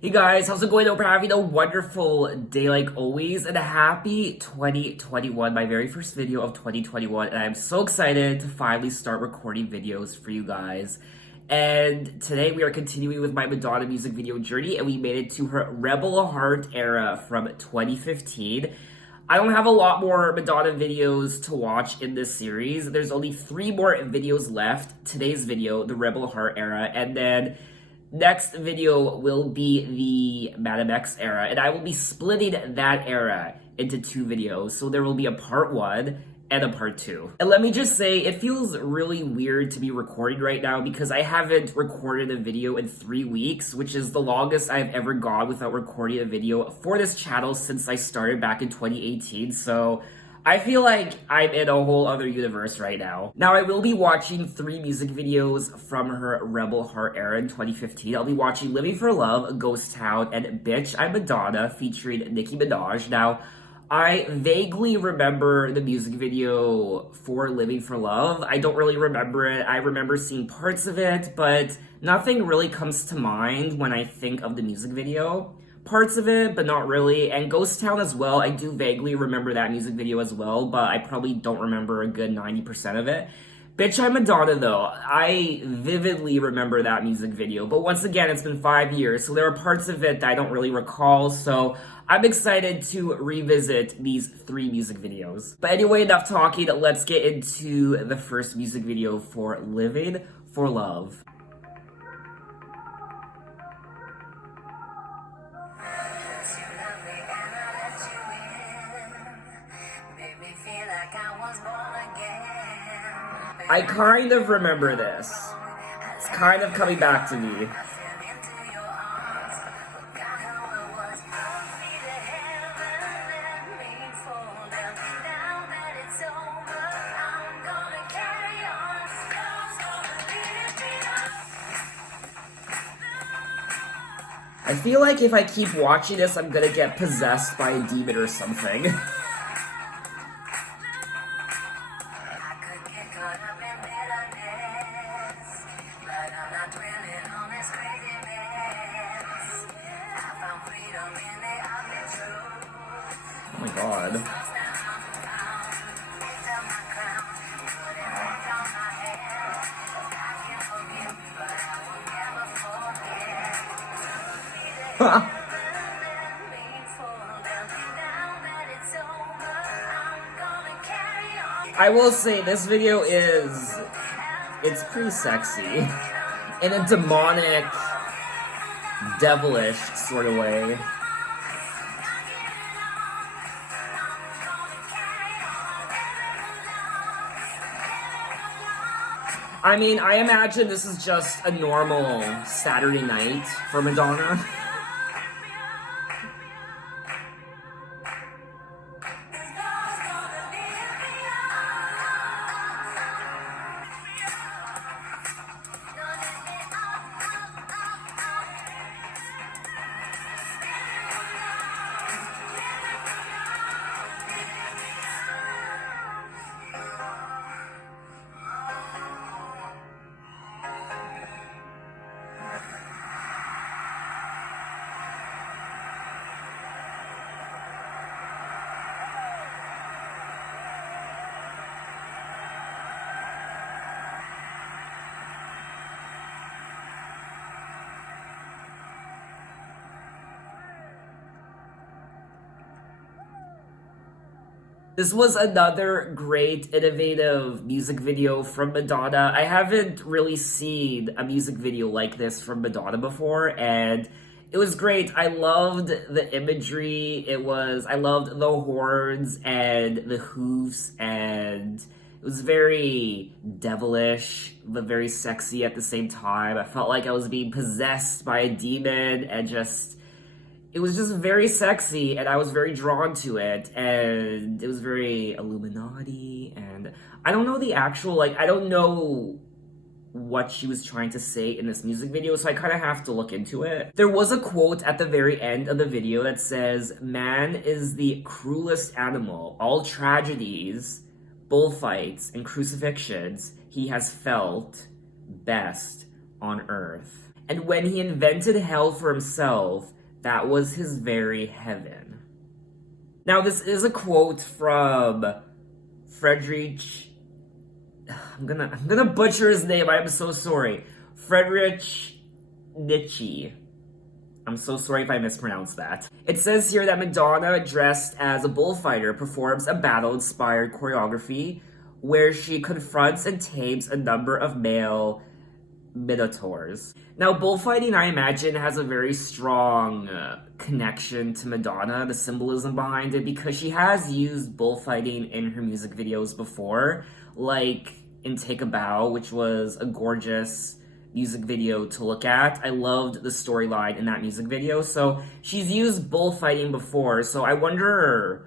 Hey guys, how's it going? Hope you're having a wonderful day like always, and a happy 2021, my very first video of 2021, and I'm so excited to finally start recording videos for you guys. And today we are continuing with my Madonna music video journey, and we made it to her Rebel Heart era from 2015. I don't have a lot more Madonna videos to watch in this series. There's only 3 more videos left. Today's video, the Rebel Heart era, and then next video will be the Madam X era, and I will be splitting that era into 2 videos. So there will be a part 1 and a part 2. And let me just say, it feels really weird to be recording right now because I haven't recorded a video in 3 weeks, which is the longest I've ever gone without recording a video for this channel since I started back in 2018. So I feel like I'm in a whole other universe right now. Now, I will be watching 3 music videos from her Rebel Heart era in 2015. I'll be watching Living for Love, Ghosttown, and Bitch, I'm Madonna, featuring Nicki Minaj. Now, I vaguely remember the music video for Living for Love. I don't really remember it. I remember seeing parts of it, but nothing really comes to mind when I think of the music video. Parts of it, but not really. And Ghosttown as well, I do vaguely remember that music video as well, but I probably don't remember a good 90% of it. Bitch, I'm Madonna though, I vividly remember that music video, but once again, it's been 5 years, so there are parts of it that I don't really recall, so I'm excited to revisit these 3 music videos. But anyway, enough talking, let's get into the first music video for Living for Love. I kind of remember this. It's kind of coming back to me. I feel like if I keep watching this, I'm gonna get possessed by a demon or something. Oh my god. I will say this video it's pretty sexy in a demonic, devilish sort of way. I mean, I imagine this is just a normal Saturday night for Madonna. This was another great, innovative music video from Madonna. I haven't really seen a music video like this from Madonna before, and it was great. I loved the imagery. I loved the horns and the hoofs, and it was very devilish, but very sexy at the same time. I felt like I was being possessed by a demon, and it was just very sexy, and I was very drawn to it, and it was very Illuminati, and I don't know the actual, I don't know what she was trying to say in this music video, so I kind of have to look into it. There was a quote at the very end of the video that says, "Man is the cruelest animal. All tragedies, bullfights, and crucifixions he has felt best on earth." And when he invented hell for himself, that was his very heaven. Now, this is a quote from Friedrich. I'm gonna butcher his name. I'm so sorry. Friedrich Nietzsche. I'm so sorry if I mispronounced that. It says here that Madonna, dressed as a bullfighter, performs a battle-inspired choreography where she confronts and tames a number of male minotaurs. Now, bullfighting, I imagine, has a very strong connection to Madonna, the symbolism behind it, because she has used bullfighting in her music videos before, like in Take a Bow, which was a gorgeous music video to look at. I loved the storyline in that music video. So she's used bullfighting before, so I wonder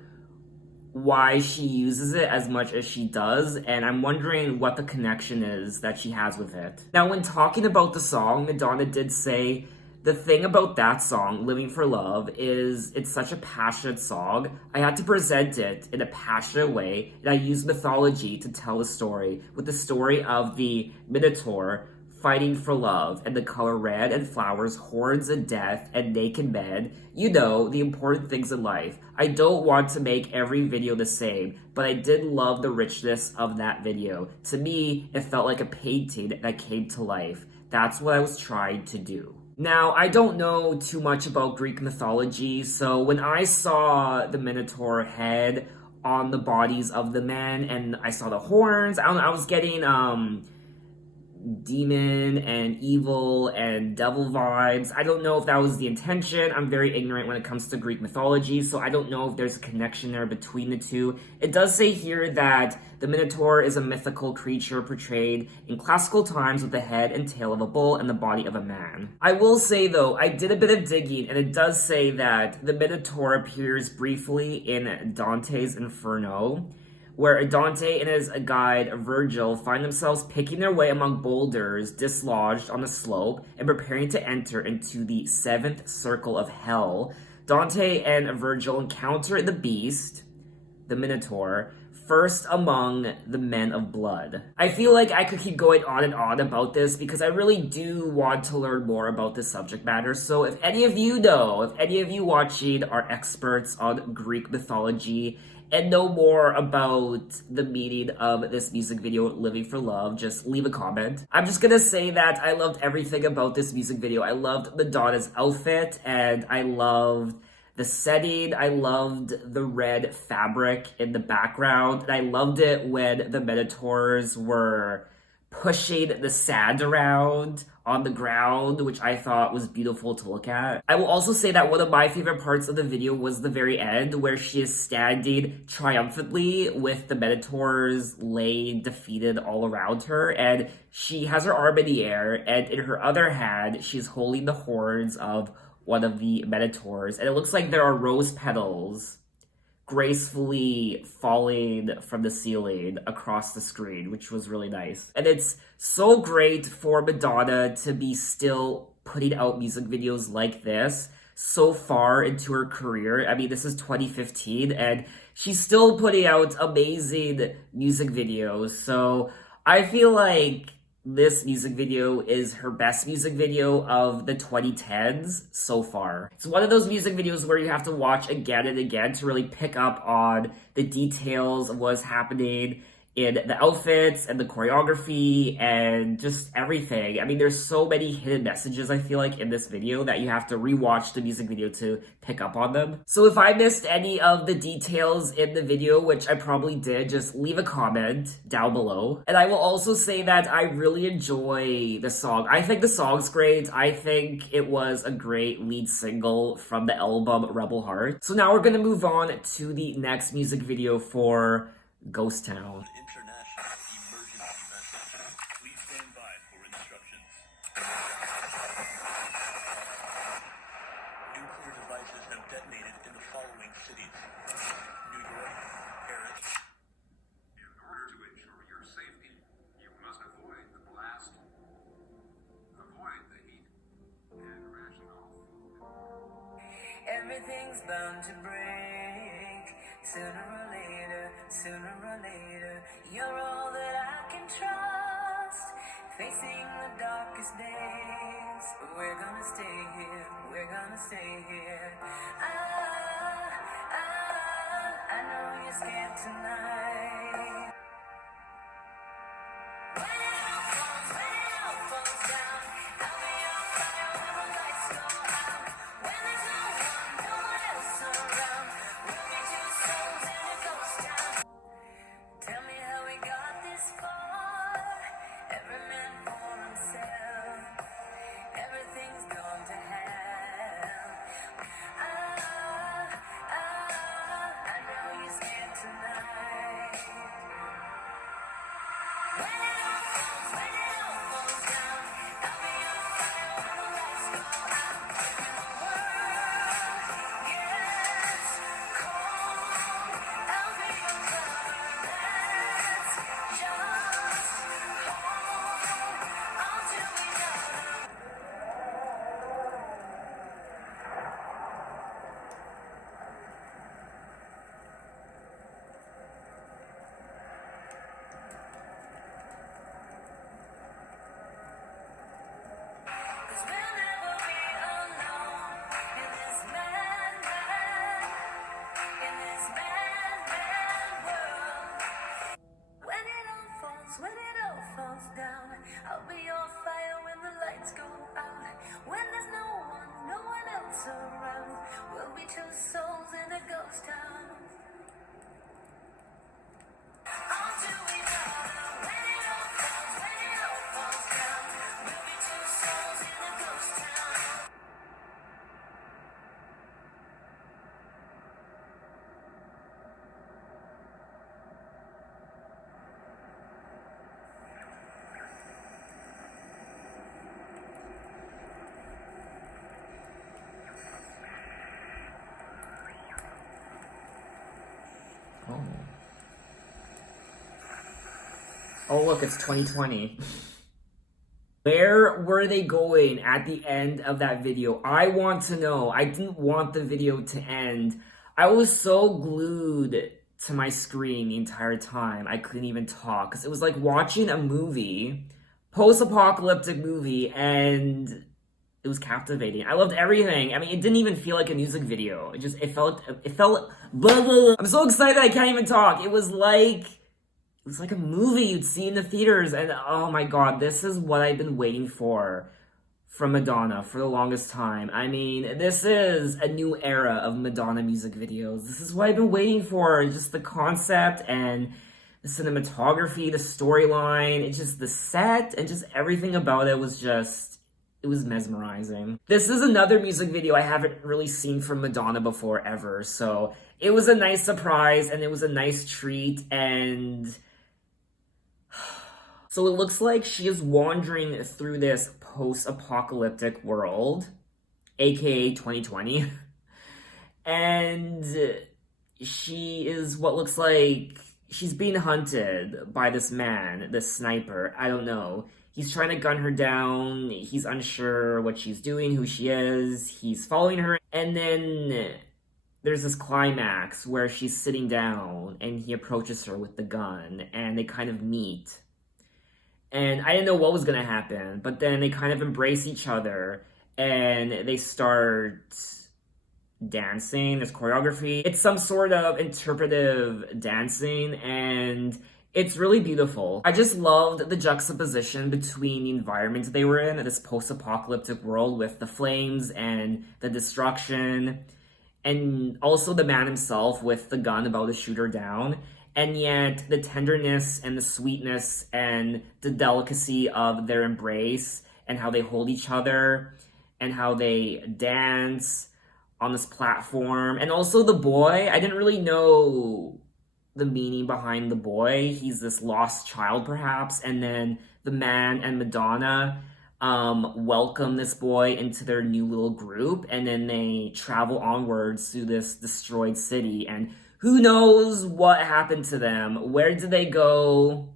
why she uses it as much as she does, and I'm wondering what the connection is that she has with it. Now, when talking about the song, Madonna did say the thing about that song, Living for Love, is it's such a passionate song. I had to present it in a passionate way, and I used mythology to tell a story, with the story of the Minotaur fighting for love, and the color red and flowers, horns and death, and naked men. You know, the important things in life. I don't want to make every video the same, but I did love the richness of that video. To me, it felt like a painting that came to life. That's what I was trying to do. Now, I don't know too much about Greek mythology, so when I saw the Minotaur head on the bodies of the men, and I saw the horns, I don't know, I was getting, demon and evil and devil vibes. I don't know if that was the intention. I'm very ignorant when it comes to Greek mythology, so I don't know if there's a connection there between the two. It does say here that the Minotaur is a mythical creature portrayed in classical times with the head and tail of a bull and the body of a man. I will say though, I did a bit of digging, and it does say that the Minotaur appears briefly in Dante's Inferno, where Dante and his guide Virgil find themselves picking their way among boulders dislodged on the slope and preparing to enter into the seventh circle of hell. Dante and Virgil encounter the beast, the Minotaur, first among the men of blood. I feel like I could keep going on and on about this because I really do want to learn more about this subject matter. So if any of you know, if any of you watching are experts on Greek mythology and know more about the meaning of this music video, Living for Love, just leave a comment. I'm just gonna say that I loved everything about this music video. I loved Madonna's outfit, and I loved the setting. I loved the red fabric in the background, and I loved it when the Minotaurs were pushing the sand around on the ground, which I thought was beautiful to look at. I will also say that one of my favorite parts of the video was the very end, where she is standing triumphantly with the Minotaurs laid defeated all around her, and she has her arm in the air, and in her other hand, she's holding the horns of one of the Minotaurs, and it looks like there are rose petals gracefully falling from the ceiling across the screen, which was really nice. And it's so great for Madonna to be still putting out music videos like this so far into her career. I mean, this is 2015, and she's still putting out amazing music videos. So I feel like this music video is her best music video of the 2010s so far. It's one of those music videos where you have to watch again and again to really pick up on the details of what's happening in the outfits and the choreography and just everything. I mean, there's so many hidden messages, I feel like, in this video that you have to rewatch the music video to pick up on them. So if I missed any of the details in the video, which I probably did, just leave a comment down below. And I will also say that I really enjoy the song. I think the song's great. I think it was a great lead single from the album Rebel Heart. So now we're gonna move on to the next music video for Ghosttown. International emergency message. Please stand by for instructions. Nuclear devices have detonated in the following cities: New York, Paris. In order to ensure your safety, you must avoid the blast, avoid the heat, and ration off food. Everything's bound to break. Sooner or later, you're all that I can trust. Facing the darkest days, We're gonna stay here, we're gonna stay here. I know you're scared tonight. When it all falls down, I'll be on fire when the lights go out. When there's no one else around, we'll be two souls in a ghost town. Tell me how we got this far. Every man for himself. Everything's gone to hell. I know you're scared tonight. When it all falls down, I'll be on fire when the lights go out. When the world gets cold, I'll be your brother. Let's just hold on to each other. Cause we'll never be alone in this mad world. When it all falls down, I'll be your fire when the lights go out. When there's no one else around, we'll be two souls in a ghost town. On to each other. When it all falls down, we'll be two souls in a ghost town. Oh. Oh, look, it's 2020. Where were they going at the end of that video? I want to know. I didn't want the video to end. I was so glued to my screen the entire time. I couldn't even talk because it was like watching a movie, post-apocalyptic movie, and it was captivating. I loved everything. I mean, it didn't even feel like a music video. It felt blah, blah, blah. I'm so excited I can't even talk. It was like a movie you'd see in the theaters, and oh my god, this is what I've been waiting for from Madonna for the longest time. I mean, this is a new era of Madonna music videos. This is what I've been waiting for. Just the concept and the cinematography, the storyline, it's just the set, and just everything about it was just, it was mesmerizing. This is another music video I haven't really seen from Madonna before ever, so it was a nice surprise, and it was a nice treat, and so it looks like she is wandering through this post-apocalyptic world, aka 2020, and she is what looks like she's being hunted by this man, this sniper. I don't know. He's trying to gun her down. He's unsure what she's doing, who she is. He's following her. And then there's this climax where she's sitting down and he approaches her with the gun and they kind of meet. And I didn't know what was going to happen, but then they kind of embrace each other and they start dancing, this choreography. It's some sort of interpretive dancing, and it's really beautiful. I just loved the juxtaposition between the environment they were in, this post-apocalyptic world with the flames and the destruction, and also the man himself with the gun about to shoot her down. And yet the tenderness and the sweetness and the delicacy of their embrace and how they hold each other and how they dance on this platform. And also the boy, I didn't really know the meaning behind the boy. He's this lost child perhaps. And then the man and Madonna welcome this boy into their new little group. And then they travel onwards through this destroyed city. And who knows what happened to them? Where did they go?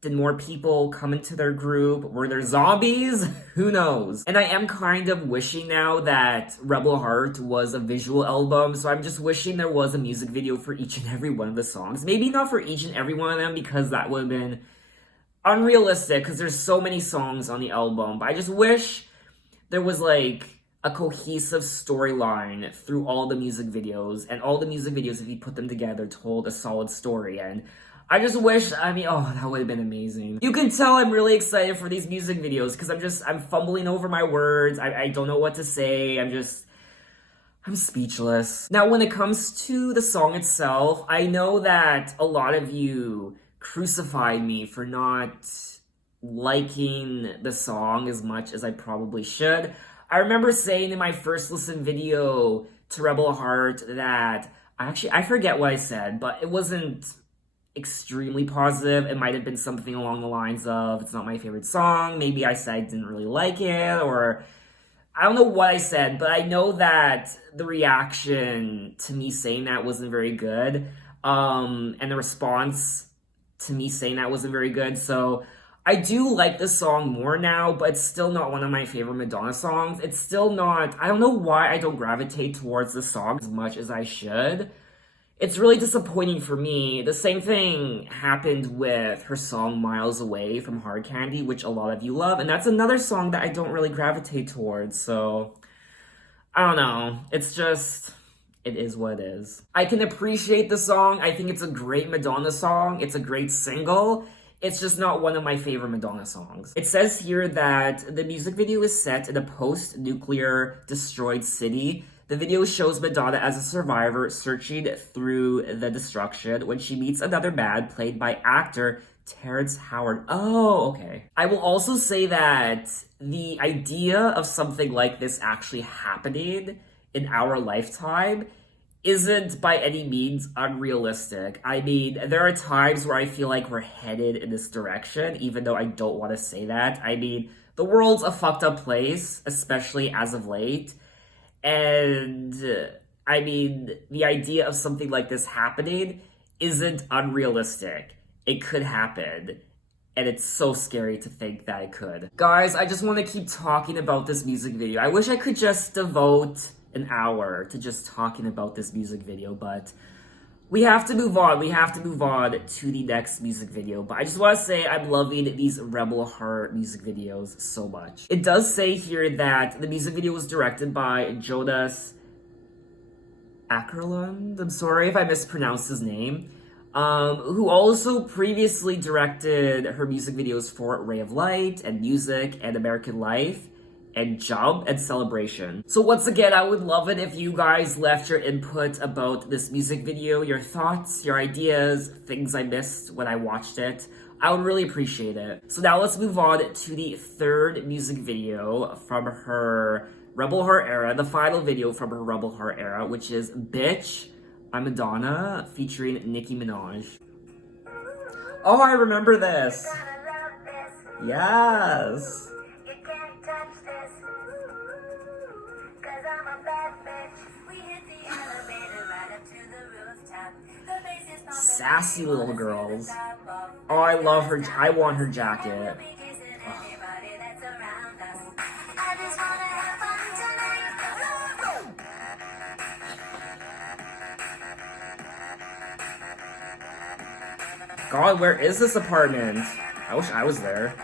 Did more people come into their group? Were there zombies? Who knows? And I am kind of wishing now that Rebel Heart was a visual album, so I'm just wishing there was a music video for each and every one of the songs. Maybe not for each and every one of them, because that would have been unrealistic, because there's so many songs on the album. But I just wish there was like a cohesive storyline through all the music videos, and all the music videos, if you put them together, told a solid story. And I just wish, I mean, oh, that would have been amazing. You can tell I'm really excited for these music videos because I'm fumbling over my words. I don't know what to say. I'm speechless. Now, when it comes to the song itself, I know that a lot of you crucified me for not liking the song as much as I probably should. I remember saying in my first listen video to Rebel Heart that I forget what I said, but it wasn't extremely positive. It might have been something along the lines of, it's not my favorite song. Maybe I said I didn't really like it, or I don't know what I said, but I know that the reaction to me saying that wasn't very good. And the response to me saying that wasn't very good. So I do like the song more now, but it's still not one of my favorite Madonna songs. It's still not, I don't know why I don't gravitate towards the song as much as I should. It's really disappointing for me. The same thing happened with her song Miles Away from Hard Candy, which a lot of you love, and that's another song that I don't really gravitate towards, so I don't know. It's just, it is what it is. I can appreciate the song. I think it's a great Madonna song. It's a great single. It's just not one of my favorite Madonna songs. It says here that the music video is set in a post-nuclear destroyed city. The video shows Madonna as a survivor searching through the destruction when she meets another man played by actor Terrence Howard. Oh, okay. I will also say that the idea of something like this actually happening in our lifetime isn't by any means unrealistic. I mean, there are times where I feel like we're headed in this direction, even though I don't want to say that. I mean, the world's a fucked up place, especially as of late. And I mean, the idea of something like this happening isn't unrealistic. It could happen. And it's so scary to think that it could. Guys, I just want to keep talking about this music video. I wish I could just devote an hour to just talking about this music video, but we have to move on. We have to move on to the next music video. But I just want to say I'm loving these Rebel Heart music videos so much. It does say here that the music video was directed by Jonas Ackerlund. I'm sorry if I mispronounced his name. Who also previously directed her music videos for Ray of Light and Music and American Life and Jump and Celebration. So once again, I would love it if you guys left your input about this music video, your thoughts, your ideas, things I missed when I watched it. I would really appreciate it. So now let's move on to the third music video from her Rebel Heart era, the final video from her Rebel Heart era, which is Bitch, I'm Madonna, featuring Nicki Minaj. Oh, I remember this. Yes. Sassy little girls. Oh, I love her. I want her jacket. Oh. God, where is this apartment? I wish I was there.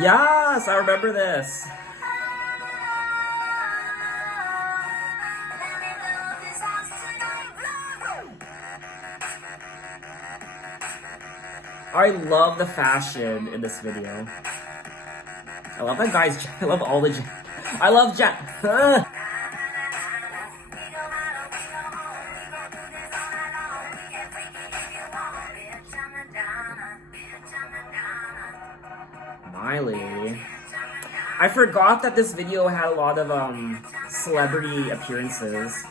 Yes, I remember this. I love the fashion in this video. I love that guy's. I love all the. I love Jack. Miley. I forgot that this video had a lot of celebrity appearances.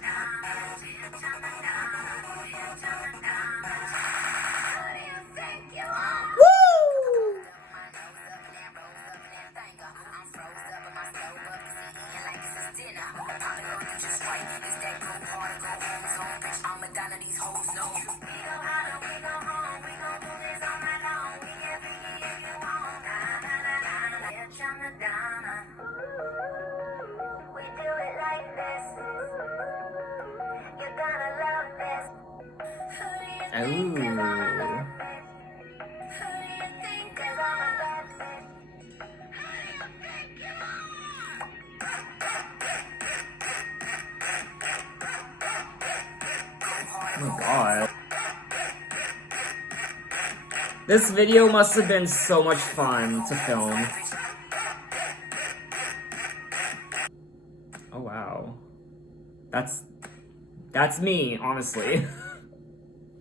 Ooh. Oh my god. This video must have been so much fun to film. Oh wow. That's me, honestly.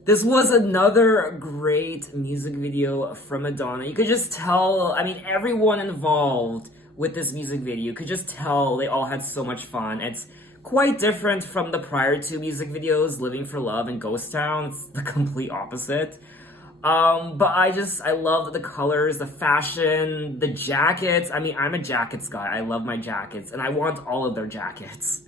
This was another great music video from Madonna. You could just tell, I mean, everyone involved with this music video, you could just tell they all had so much fun. It's quite different from the prior two music videos, Living for Love and Ghosttown. It's the complete opposite. But I love the colors, the fashion, the jackets. I mean, I'm a jackets guy. I love my jackets, and I want all of their jackets.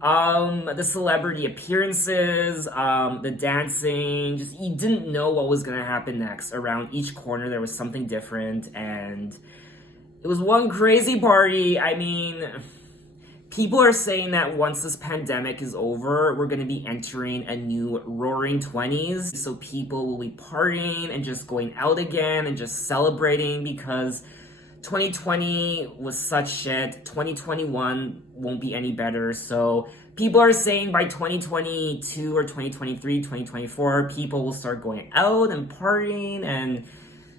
The celebrity appearances, the dancing, just you didn't know what was gonna happen next. Around each corner there was something different, and it was one crazy party. I mean, people are saying that once this pandemic is over, we're gonna be entering a new roaring 20s. So people will be partying and just going out again and just celebrating because 2020 was such shit. 2021 won't be any better. So people are saying by 2022 or 2023, 2024, people will start going out and partying and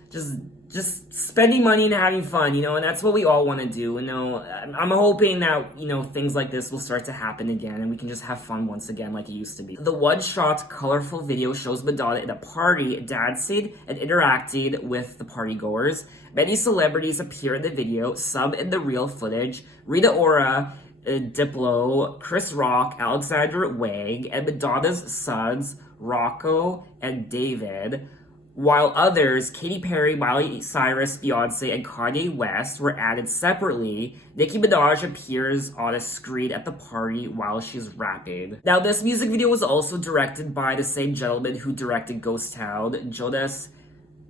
just spending money and having fun, you know, and that's what we all want to do. You know, I'm hoping that, you know, things like this will start to happen again and we can just have fun once again like it used to be. The one-shot colorful video shows Madonna at a party dancing and interacting with the partygoers. Many celebrities appear in the video, some in the real footage. Rita Ora, Diplo, Chris Rock, Alexander Wang, and Madonna's sons, Rocco and David. While others, Katy Perry, Miley Cyrus, Beyonce, and Kanye West were added separately, Nicki Minaj appears on a screen at the party while she's rapping. Now, this music video was also directed by the same gentleman who directed Ghosttown, Jonas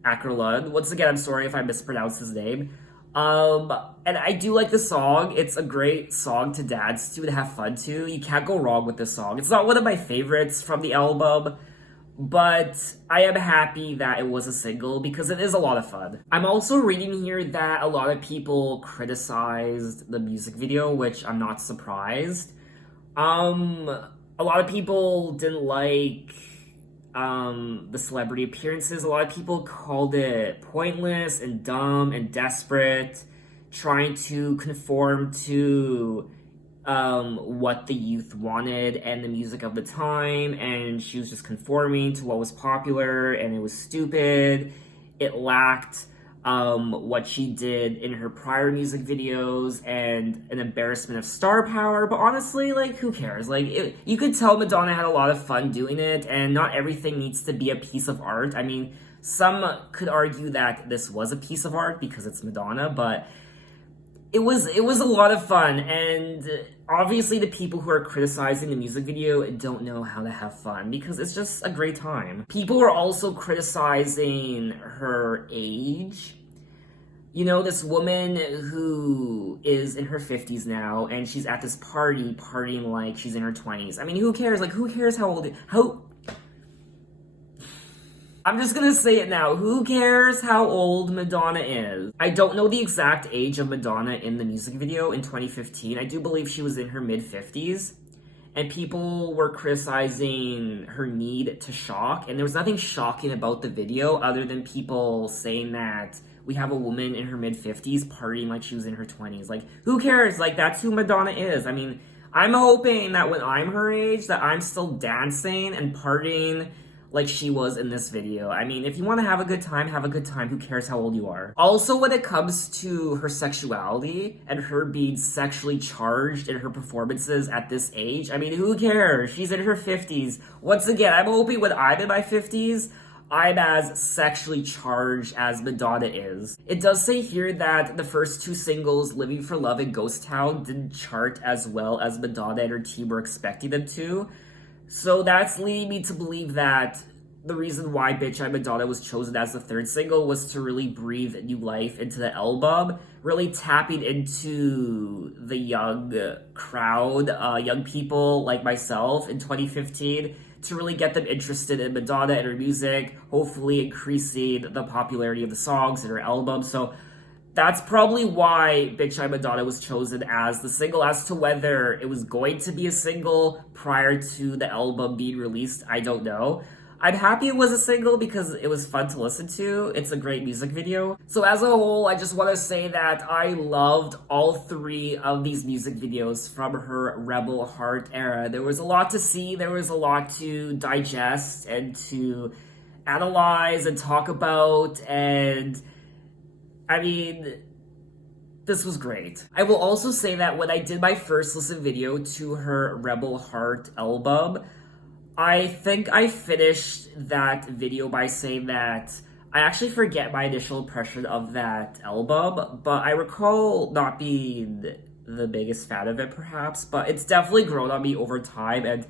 Ackerlund. Once again, I'm sorry if I mispronounced his name. And I do like the song. It's a great song to dance to and have fun to. You can't go wrong with this song. It's not one of my favorites from the album, but I am happy that it was a single because it is a lot of fun. I'm also reading here that a lot of people criticized the music video, which I'm not surprised. A lot of people didn't like the celebrity appearances. A lot of people called it pointless and dumb and desperate, trying to conform to what the youth wanted and the music of the time, and she was just conforming to what was popular, and it was stupid. It lacked what she did in her prior music videos and an embarrassment of star power. But honestly, like, who cares? Like, you could tell Madonna had a lot of fun doing it, and not everything needs to be a piece of art. I mean, some could argue that this was a piece of art because it's Madonna, but it was a lot of fun, and obviously the people who are criticizing the music video don't know how to have fun because it's just a great time. People were also criticizing her age. You know, this woman who is in her 50s now, and she's at this party, partying like she's in her 20s. I mean, who cares? Like, who cares how old... I'm just gonna say it now. Who cares how old Madonna is? I don't know the exact age of Madonna in the music video in 2015. I do believe she was in her mid-50s. And people were criticizing her need to shock. And there was nothing shocking about the video other than people saying that we have a woman in her mid-50s partying like she was in her 20s. Like, who cares? Like, that's who Madonna is. I mean, I'm hoping that when I'm her age, that I'm still dancing and partying like she was in this video. I mean, if you want to have a good time, have a good time. Who cares how old you are? Also, when it comes to her sexuality and her being sexually charged in her performances at this age, I mean, who cares? She's in her 50s. Once again, I'm hoping when I'm in my 50s, I'm as sexually charged as Madonna is. It does say here that the first two singles, Living for Love and Ghosttown, didn't chart as well as Madonna and her team were expecting them to. So that's leading me to believe that the reason why Bitch I'm Madonna was chosen as the third single was to really breathe new life into the album, really tapping into the young crowd, young people like myself in 2015, to really get them interested in Madonna and her music, hopefully increasing the popularity of the songs and her album. So that's probably why Bitch I'm Madonna was chosen as the single. As to whether it was going to be a single prior to the album being released, I don't know. I'm happy it was a single because it was fun to listen to. It's a great music video. So as a whole, I just want to say that I loved all three of these music videos from her Rebel Heart era. There was a lot to see, there was a lot to digest and to analyze and talk about, and I mean, this was great. I will also say that when I did my first listen video to her Rebel Heart album, I think I finished that video by saying that I actually forget my initial impression of that album, but I recall not being the biggest fan of it perhaps, but it's definitely grown on me over time, and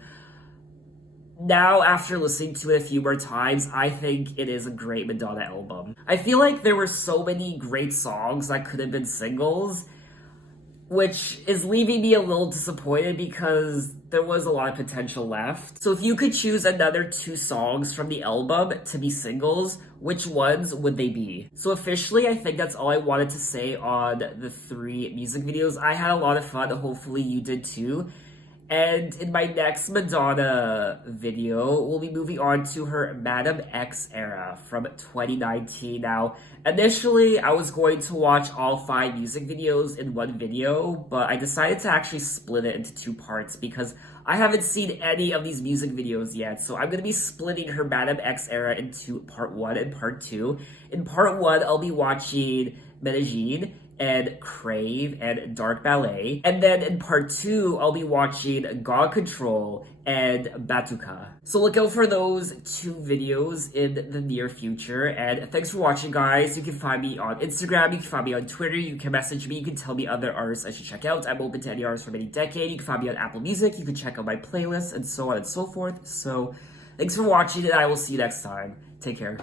now, after listening to it a few more times, I think it is a great Madonna album. I feel like there were so many great songs that could have been singles, which is leaving me a little disappointed because there was a lot of potential left. So if you could choose another 2 songs from the album to be singles, which ones would they be? So officially, I think that's all I wanted to say on the 3 music videos. I had a lot of fun, hopefully you did too. And in my next Madonna video, we'll be moving on to her Madam X era from 2019. Now, initially, I was going to watch all 5 music videos in one video, but I decided to actually split it into 2 parts because I haven't seen any of these music videos yet. So I'm going to be splitting her Madam X era into part 1 and part 2. In part 1, I'll be watching Medellin and Crave and Dark Ballet. And then in part 2, I'll be watching God Control and Batuka. So look out for those 2 videos in the near future. And thanks for watching, guys. You can find me on Instagram, you can find me on Twitter, you can message me, you can tell me other artists I should check out. I'm open to any artists from any decade. You can find me on Apple Music, you can check out my playlists, and so on and so forth. So thanks for watching, and I will see you next time. Take care.